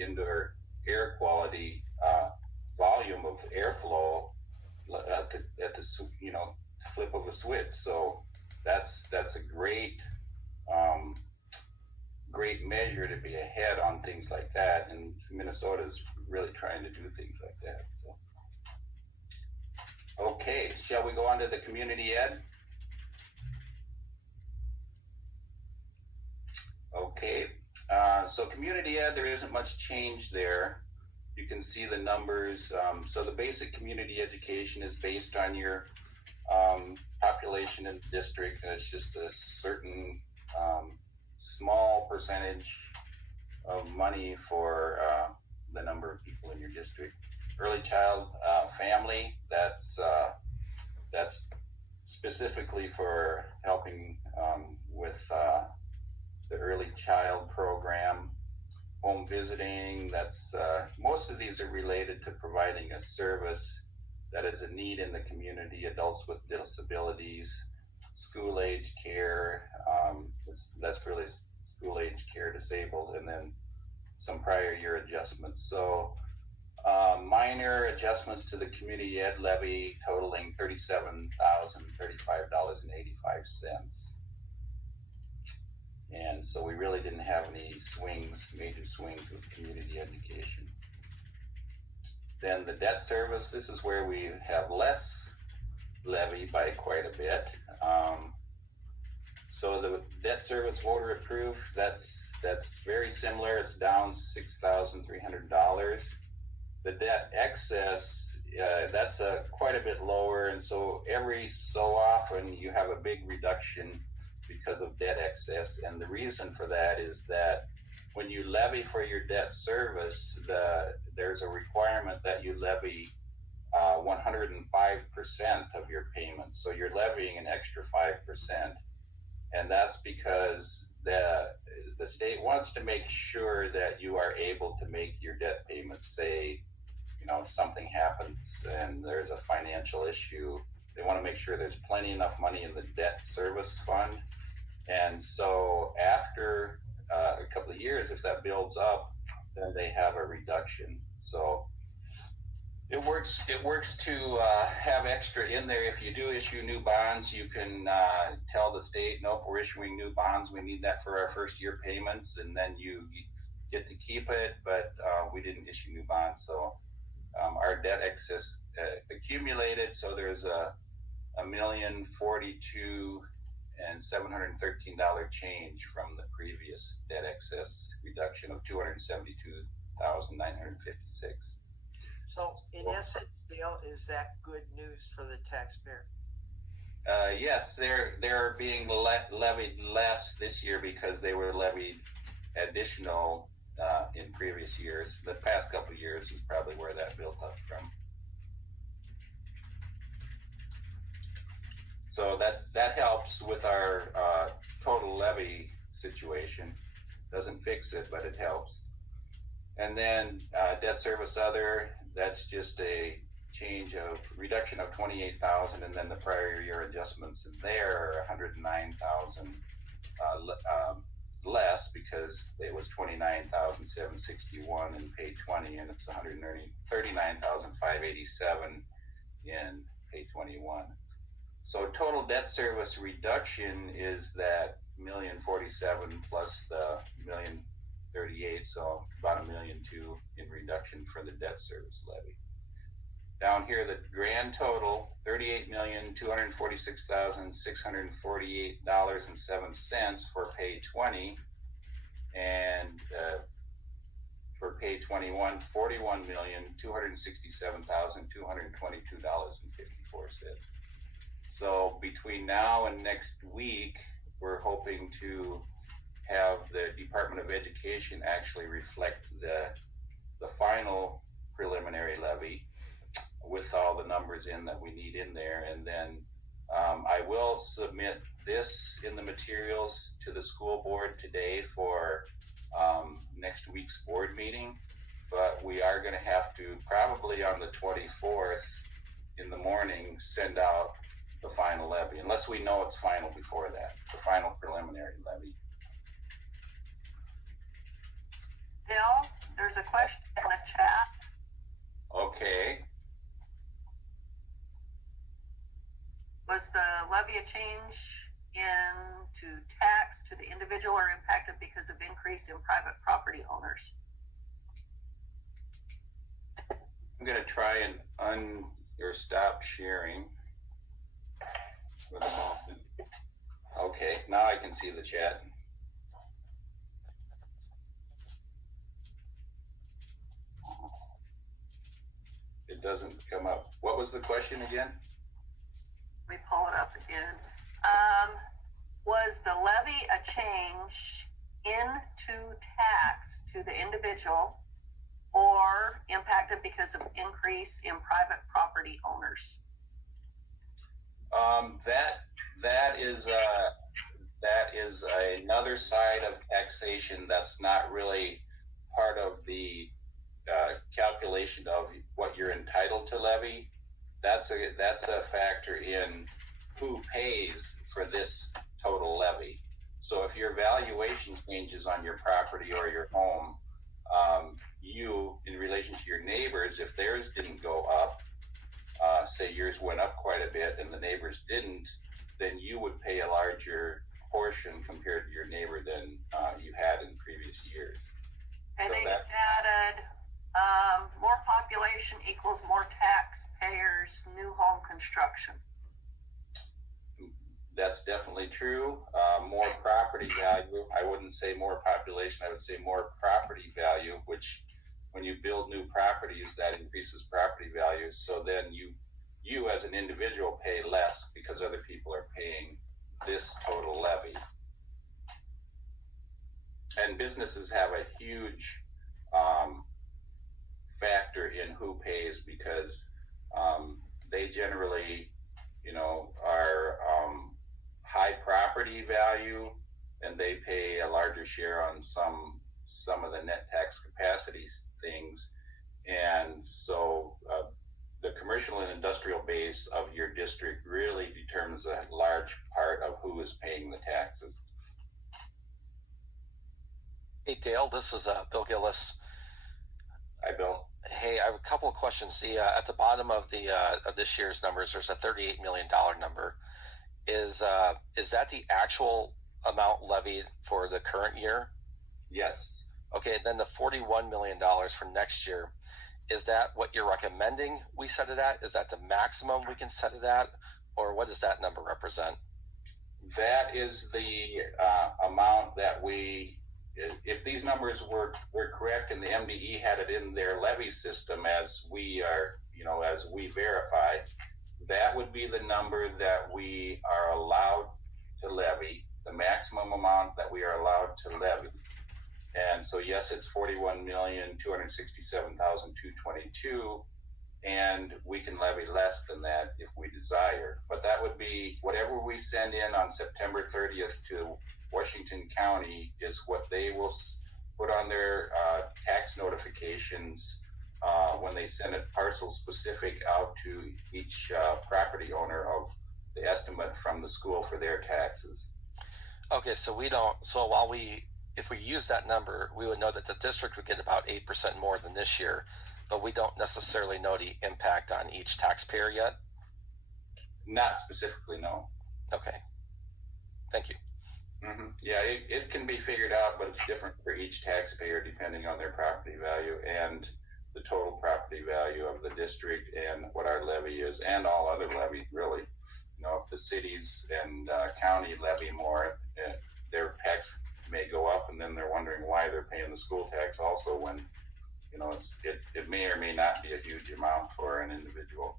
indoor air quality, volume of airflow at the flip of a switch. So that's a great measure to be ahead on things like that, and Minnesota's really trying to do things like that. So okay, shall we go on to the community ed? Okay, so community ed, there isn't much change there. You can see the numbers. So the basic community education is based on your population in the district, and it's just a certain small percentage of money for the number of people in your district. Early child family, that's specifically for helping with the early child program. Home visiting, that's most of these are related to providing a service that is a need in the community. Adults with disabilities, school age care, that's really school age care, disabled, and then some prior year adjustments. So minor adjustments to the community ed levy totaling $37,035.85. And so we really didn't have any major swings with community education. Then the debt service, this is where we have less levy by quite a bit. So the debt service voter approved, that's very similar. It's down $6,300. The debt excess, that's quite a bit lower, and so every so often you have a big reduction because of debt excess. And the reason for that is that when you levy for your debt service, there's a requirement that you levy 105% of your payments. So you're levying an extra 5%, and that's because the state wants to make sure that you are able to make your debt payments. Say, something happens and there's a financial issue, they want to make sure there's enough money in the debt service fund. And so after a couple of years, if that builds up, then they have a reduction. So it works to have extra in there. If you do issue new bonds, you can tell the state, nope, we're issuing new bonds, we need that for our first year payments, and then you get to keep it, but we didn't issue new bonds. So our debt excess accumulated, so there's a $1,042,713 change from the previous debt excess reduction of $272,956. So in essence, Dale, is that good news for the taxpayer? Yes, they're being levied less this year because they were levied additional in previous years. The past couple of years is probably where that built up from. So that helps with our total levy situation. Doesn't fix it, but it helps. And then debt service other, that's just a reduction of 28,000, and then the prior year adjustments in there are 109,000 less because it was 29,761 in pay 20, and it's 139,587 in pay 21. So total debt service reduction is that $1,047,000 plus the $1,038,000, so about $1.2 million in reduction for the debt service levy. Down here, the grand total, $38,246,648.07 for pay 20, and for pay 21, $41,267,222.54. So between now and next week, we're hoping to have the Department of Education actually reflect the final preliminary levy with all the numbers in that we need in there. And then I will submit this in the materials to the school board today for next week's board meeting, but we are going to have to probably on the 24th in the morning send out the final levy, unless we know it's final before that, the final preliminary levy. Bill, there's there's a question in the chat. Okay. Was the levy a change into tax to the individual or impacted because of increase in private property owners? I'm going to try and stop sharing. Okay, now I can see the chat. It doesn't come up. What was the question again? Let me pull it up again. Was the levy a change into tax to the individual or impacted because of increase in private property owners? That is another side of taxation that's not really part of the calculation of what you're entitled to levy. That's a factor in who pays for this total levy. So if your valuation changes on your property or your home, you, in relation to your neighbors, if theirs didn't go up, say yours went up quite a bit and the neighbors didn't, then you would pay a larger portion compared to your neighbor than you had in previous years. And so they just added more population equals more taxpayers, new home construction. That's definitely true. More property value. I wouldn't say more population. I would say more property value, which when you build new properties, that increases property value. So then you as an individual pay less because other people are paying this total levy. And businesses have a huge factor in who pays because they generally, are high property value, and they pay a larger share on some of the net tax capacity things. And so the commercial and industrial base of your district really determines a large part of who is paying the taxes. Hey Dale, this is Bill Gillis. Hi, Bill. Hey, I have a couple of questions. At the bottom of of this year's numbers, there's a $38 million number. Is that the actual amount levied for the current year? Yes. Okay, then the $41 million for next year, is that what you're recommending we set it at? Is that the maximum we can set it at? Or what does that number represent? That is the amount that if these numbers were correct and the MDE had it in their levy system as we are, as we verify, that would be the number that we are allowed to levy, the maximum amount that we are allowed to levy. And so, yes, it's $41,267,222, and we can levy less than that if we desire. But that would be whatever we send in on September 30th to Washington County is what they will put on their tax notifications when they send it parcel specific out to each property owner of the estimate from the school for their taxes. Okay, so if we use that number, we would know that the district would get about 8% more than this year, but we don't necessarily know the impact on each taxpayer yet? Not specifically, no. Okay, thank you. Mm-hmm. Yeah, it can be figured out, but it's different for each taxpayer depending on their property value and the total property value of the district and what our levy is, and all other levies, really. If the cities and county levy more, their tax may go up, and then they're wondering why they're paying the school tax also when, it may or may not be a huge amount for an individual.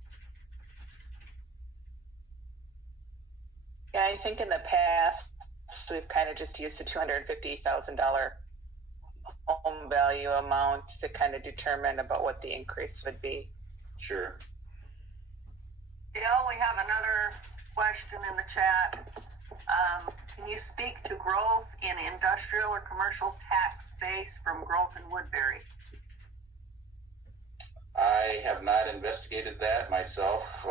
Yeah, I think in the past, we've kind of just used the $250,000 home value amount to kind of determine about what the increase would be. Sure. Bill, we have another question in the chat. Can you speak to growth in industrial or commercial tax base from growth in Woodbury? I have not investigated that myself.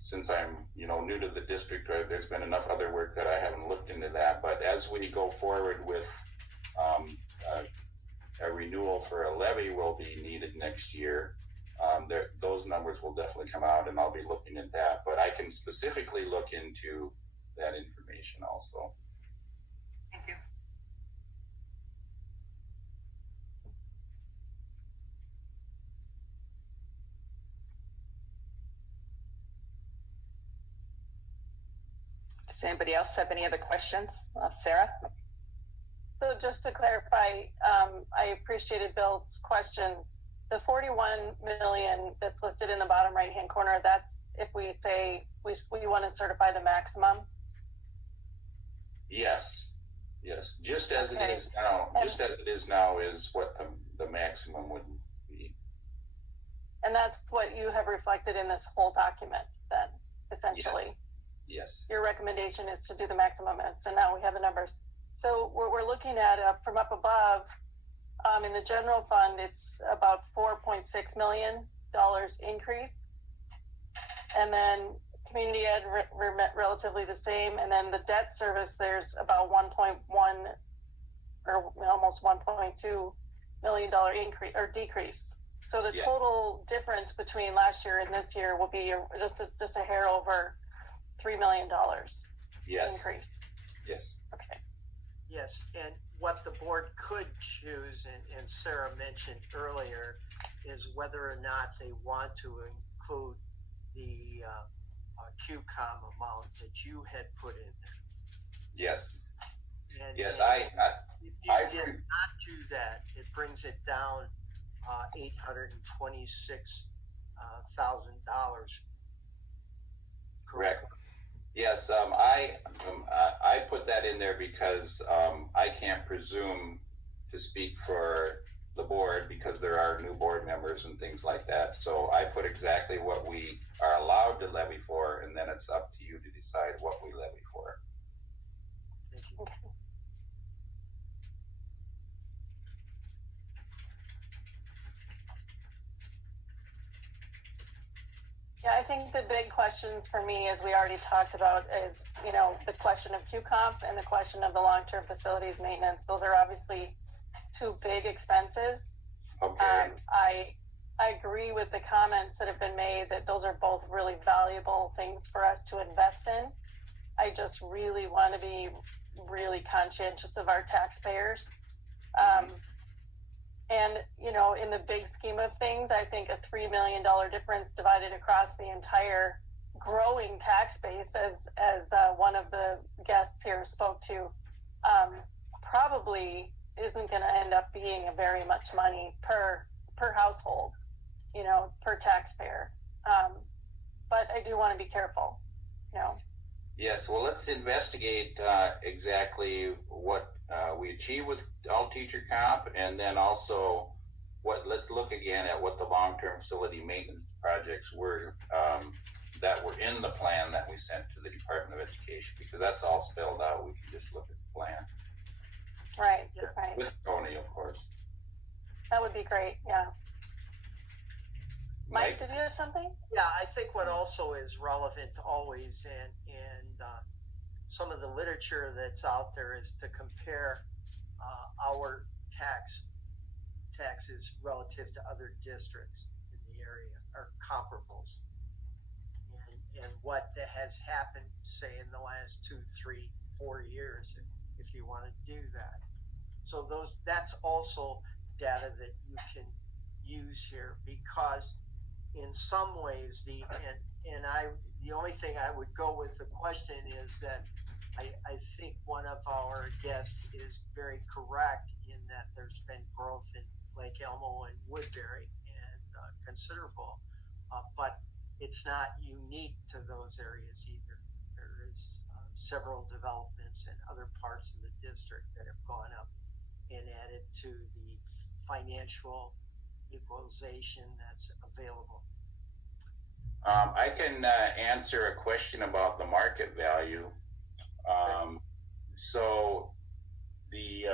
Since I'm, new to the district, there's been enough other work that I haven't looked into that. But as we go forward with renewal for a levy will be needed next year, those numbers will definitely come out, and I'll be looking at that. But I can specifically look into that information also. Thank you. Does anybody else have any other questions? Sarah? So just to clarify, I appreciated Bill's question. The 41 million that's listed in the bottom right-hand corner, that's if we say we want to certify the maximum? Yes, just as Okay. it is now, just as it is now is what the maximum would be. And that's what you have reflected in this whole document then, essentially? Yes. Your recommendation is to do the maximum, and so now we have the numbers. So we're looking at from up above, in the general fund, it's about $4.6 million increase. And then community ed relatively the same. And then the debt service, there's about 1.1 or almost $1.2 million increase or decrease. So the total difference between last year and this year will be just a hair over $3 million increase. Yes. Okay. Yes, and what the board could choose, and Sarah mentioned earlier, is whether or not they want to include the QCOM amount that you had put in there. Yes. And, Yes, and I if you did not do that, it brings it down $826,000. Correct. Yes, I put that in there because I can't presume to speak for the board because there are new board members and things like that. So I put exactly what we are allowed to levy for, and then it's up to you to decide what we levy for. Thank you. Okay. Yeah, I think the big questions for me, as we already talked about, is, the question of QComp and the question of the long-term facilities maintenance. Those are obviously two big expenses. Okay. I agree with the comments that have been made that those are both really valuable things for us to invest in. I just really want to be really conscientious of our taxpayers. And, in the big scheme of things, I think a $3 million difference divided across the entire growing tax base, as one of the guests here spoke to, probably isn't going to end up being a very much money per household, per taxpayer. But I do want to be careful, Yes, well, let's investigate exactly what we achieve with all teacher comp, and then also let's look again at what the long-term facility maintenance projects were that were in the plan that we sent to the Department of Education, because that's all spelled out. We can just look at the plan. Right, Yeah. right. With Tony, of course. That would be great, yeah. Mike, did you have something? Yeah, I think what also is relevant always, and some of the literature that's out there, is to compare our taxes relative to other districts in the area, or comparables, and what that has happened, say, in the last 2, 3, 4 years, if you want to do that. So that's also data that you can use here, because in some ways the only thing I would go with the question is that I think one of our guests is very correct in that there's been growth in Lake Elmo and Woodbury, and considerable, but it's not unique to those areas either. There is several developments in other parts of the district that have gone up and added to the financial equalization that's available. I can answer a question about the market value. So the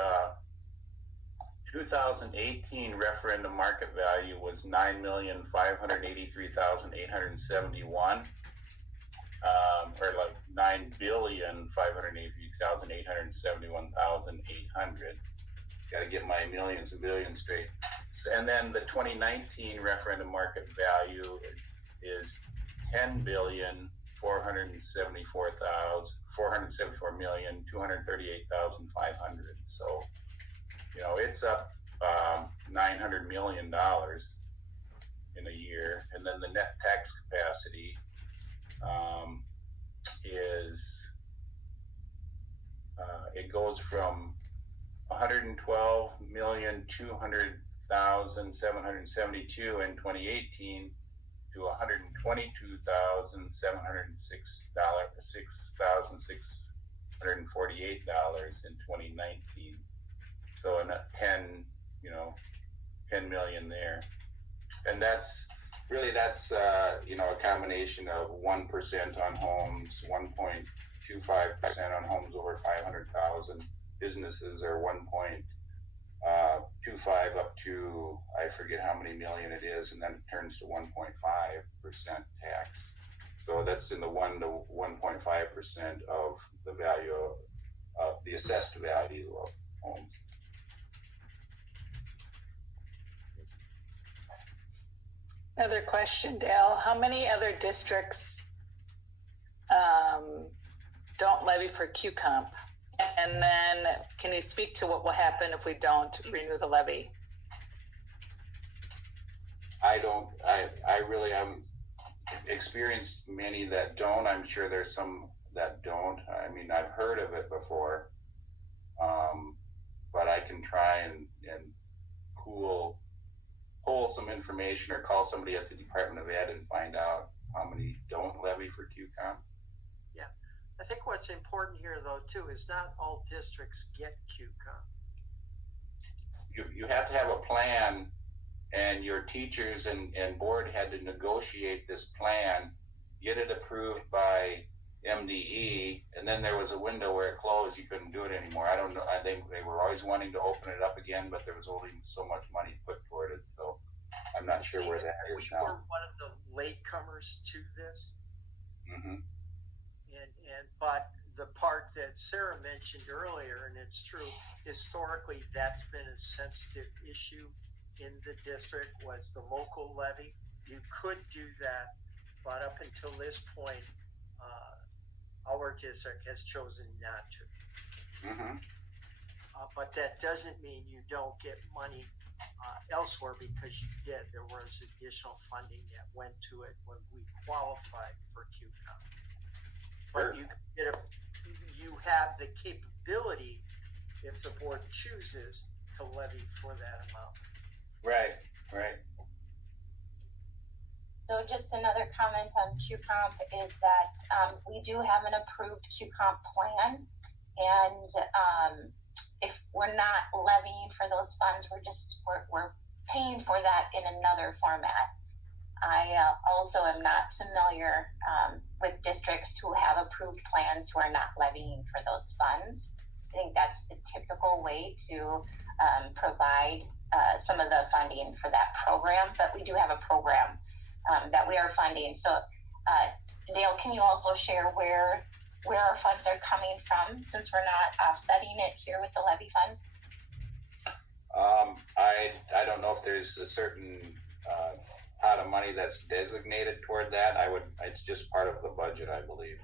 2018 referendum market value was $9,583,871, or like $9,583,871,800. got to get my millions and billions straight. So, and then the 2019 referendum market value is 10,474,238,500. So, you know, it's up $900 million in a year. And then the net tax capacity is it goes from 112,200,772 in 2018 to 122,706,648 in 2019. So a 10 million there, and that's really you know, a combination of 1% on homes, 1.25% on homes over 500,000. Businesses are 1.25 up to, I forget how many million it is, and then it turns to 1.5% tax. So that's in the 1 to 1.5% of the value of the assessed value of homes. Another question, Dale. How many other districts don't levy for QComp? And then can you speak to what will happen if we don't renew the levy? I really haven't experienced many that don't. I'm sure there's some that don't. I mean, I've heard of it before, but I can try and pull some information or call somebody at the Department of Ed and find out how many don't levy for QComp. Yeah, I think what's important here though too is not all districts get QComp. You have to have a plan, and your teachers and board had to negotiate this plan, get it approved by MDE, and then there was a window where it closed. You couldn't do it anymore. I don't know. I think they were always wanting to open it up again, but there was only so much money put toward it. So I'm not sure where that is now. We were one of the latecomers to this. Mm-hmm. But the part that Sarah mentioned earlier, and it's true, historically that's been a sensitive issue in the district, was the local levy. You could do that, but up until this point, our district has chosen not to. Mm-hmm. But that doesn't mean you don't get money elsewhere, because you did. There was additional funding that went to it when we qualified for QComp. But Sure. you have the capability, if the board chooses, to levy for that amount. Right. So just another comment on QComp is that we do have an approved QComp plan, and if we're not levying for those funds, we're paying for that in another format. I also am not familiar with districts who have approved plans who are not levying for those funds. I think that's the typical way to provide some of the funding for that program, but we do have a program that we are funding. So Dale, can you also share where our funds are coming from, since we're not offsetting it here with the levy funds? I don't know if there's a certain pot of money that's designated toward that. It's just part of the budget, I believe.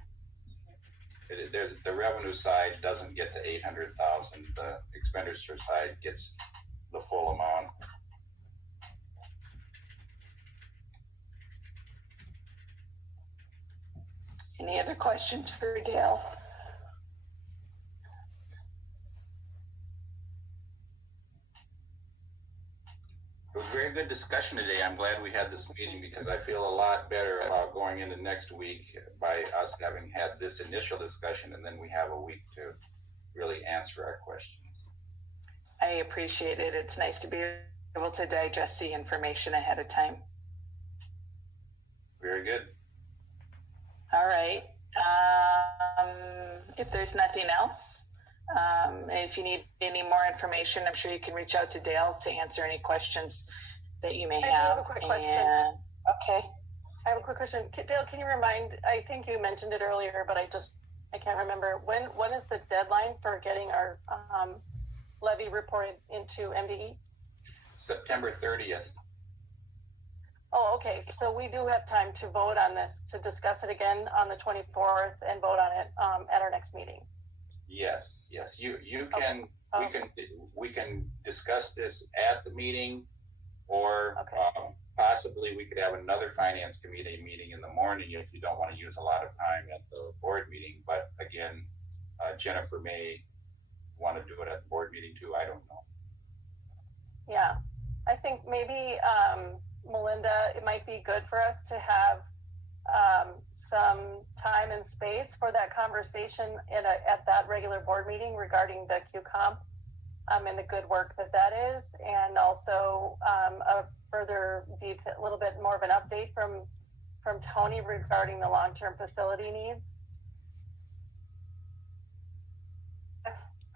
The revenue side doesn't get to 800,000. The expenditure side gets the full amount. Any other questions for Dale? It was a very good discussion today. I'm glad we had this meeting, because I feel a lot better about going into next week by us having had this initial discussion, and then we have a week to really answer our questions. I appreciate it. It's nice to be able to digest the information ahead of time. Very good. All right. If there's nothing else, and if you need any more information, I'm sure you can reach out to Dale to answer any questions that you may have. I have a quick question. Okay. I have a quick question. Dale, can you remind, I think you mentioned it earlier, but I can't remember. When is the deadline for getting our levy reported into MDE? September 30th. Oh, okay, so we do have time to vote on this, to discuss it again on the 24th and vote on it, at our next meeting. Yes, you can, we can discuss this at the meeting, or possibly we could have another finance committee meeting in the morning if you don't want to use a lot of time at the board meeting. But again, Jennifer may want to do it at the board meeting too. I don't know. Yeah, I think maybe, Melinda, it might be good for us to have some time and space for that conversation at that regular board meeting regarding the QComp and the good work that is, and also a further detail, a little bit more of an update from Tony regarding the long-term facility needs.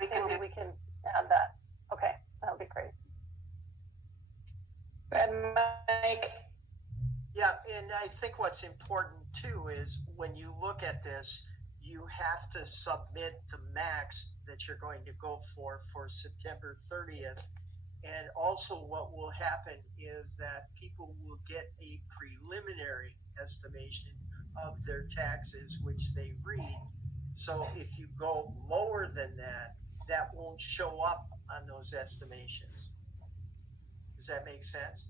We can Maybe we can add that. Okay, that would be great. And Mike. Yeah, and I think what's important too is when you look at this, you have to submit the max that you're going to go for September 30th. And also what will happen is that people will get a preliminary estimation of their taxes, which they read. So if you go lower than that, that won't show up on those estimations. Does that make sense?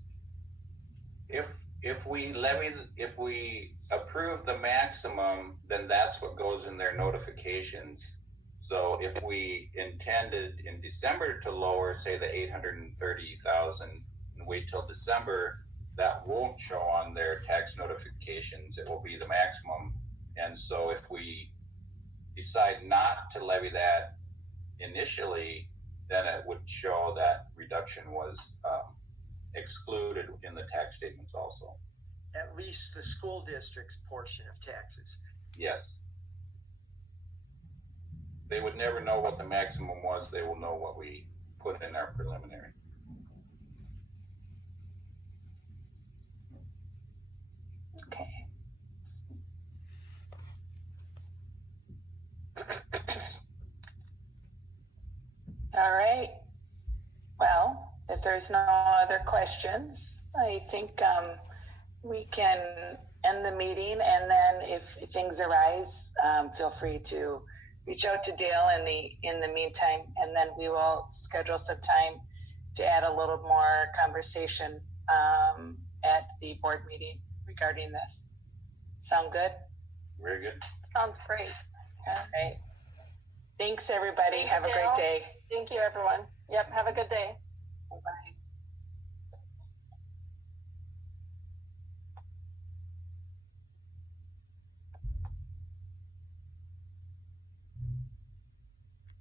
If we approve the maximum, then that's what goes in their notifications. So if we intended in December to lower, say, the 830,000 and wait till December, that won't show on their tax notifications. It will be the maximum. And so if we decide not to levy that initially, then it would show that reduction was excluded in the tax statements also. At least the school district's portion of taxes. Yes. They would never know what the maximum was. They will know what we put in our preliminary. Okay. All right. Well, if there's no other questions, I think we can end the meeting, and then if things arise, feel free to reach out to Dale in the meantime, and then we will schedule some time to add a little more conversation at the board meeting regarding this. Sound good? Very good. Sounds great. All right. Thanks, everybody. Thank you, have a great Dale. day. Thank you, everyone. Yep, have a good day. Bye-bye.